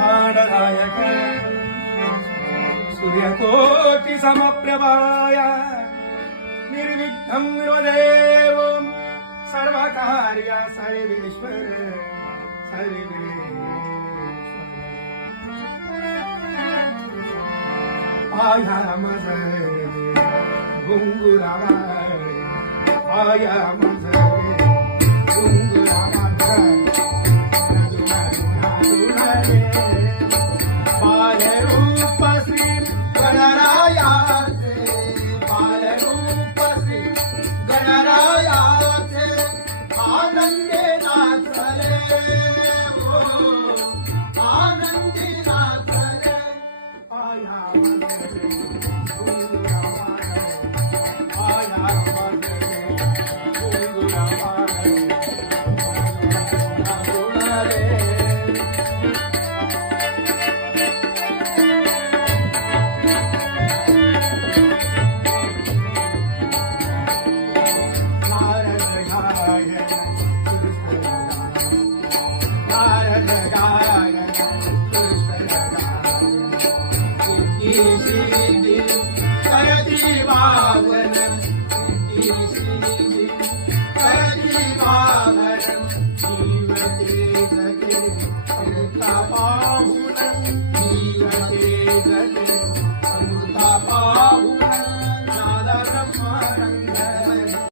ब्रह्मांडनायक सूर्यकोटि समप्रभाय निर्विघ्नं देव सर्वकार्य सर्वेश्वर आयाम गुंगुरावाय आयाम गुंगुरावाय बालरूप श्री गणरायाचे बालरूप श्री गणरायाचे आनंदे नाचले आनंदे नाचले आया जीवते जगे